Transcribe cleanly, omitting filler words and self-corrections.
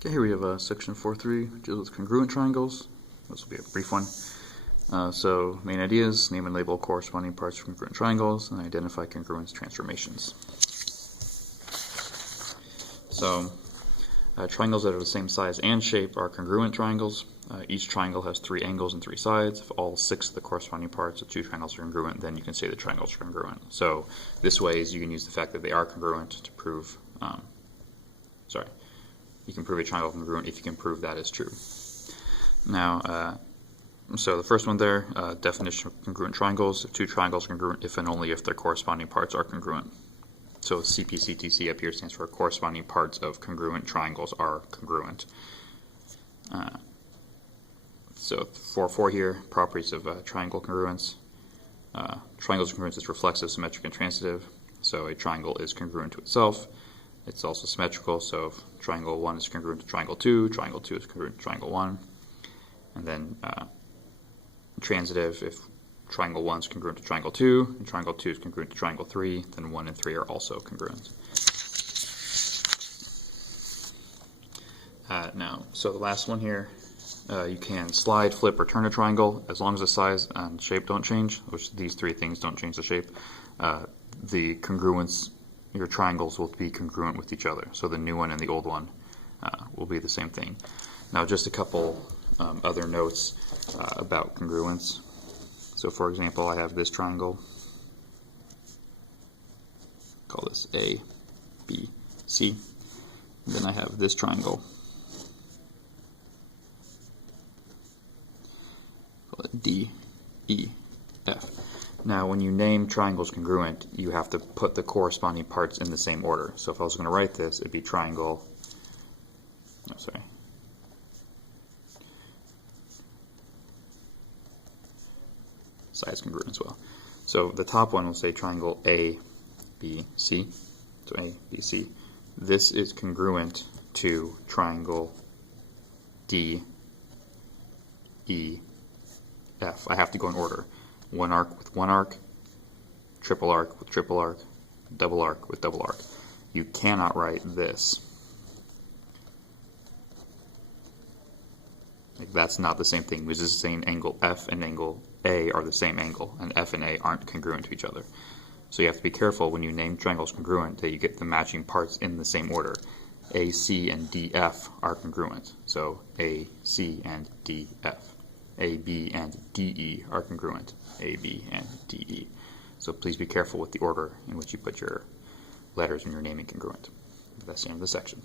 Okay, here we have section 4.3, which deals with congruent triangles. This will be a brief one. So main ideas: name and label corresponding parts of congruent triangles, and identify congruence transformations. So triangles that are the same size and shape are congruent triangles. Each triangle has 3 angles and 3 sides. If all 6 of the corresponding parts of 2 triangles are congruent, then you can say the triangles are congruent. So this way is you can use the fact that they are congruent to prove, you can prove a triangle congruent if you can prove that is true. Now, so the first one there, definition of congruent triangles: 2 triangles are congruent if and only if their corresponding parts are congruent. So CPCTC up here stands for corresponding parts of congruent triangles are congruent. So 4.4 here, properties of triangle congruence. Triangle's congruence is reflexive, symmetric, and transitive. So a triangle is congruent to itself. It's also symmetrical, so if triangle 1 is congruent to triangle 2 is congruent to triangle 1. And then transitive, if triangle 1 is congruent to triangle 2, and triangle 2 is congruent to triangle 3, then 1 and 3 are also congruent. Now, so the last one here, you can slide, flip, or turn a triangle as long as the size and shape don't change, which these 3 things don't change the shape. The congruence, your triangles will be congruent with each other. So the new one and the old one will be the same thing. Now, just a couple other notes about congruence. So for example, I have this triangle. Call this A, B, C. And then I have this triangle. Call it D, E, F. Now, when you name triangles congruent, you have to put the corresponding parts in the same order. So if I was going to write this, it'd be triangle, size congruent as well. So the top one will say triangle A, B, C. So A, B, C. This is congruent to triangle D, E, F. I have to go in order. One arc with one arc, triple arc with triple arc, double arc with double arc. You cannot write this. Like, that's not the same thing, because it's saying angle F and angle A are the same angle, and F and A aren't congruent to each other. So you have to be careful when you name triangles congruent that you get the matching parts in the same order. AC and DF are congruent, so AC and DF. AB and DE are congruent, AB and DE. So please be careful with the order in which you put your letters when you're naming congruent. That's the end of the section.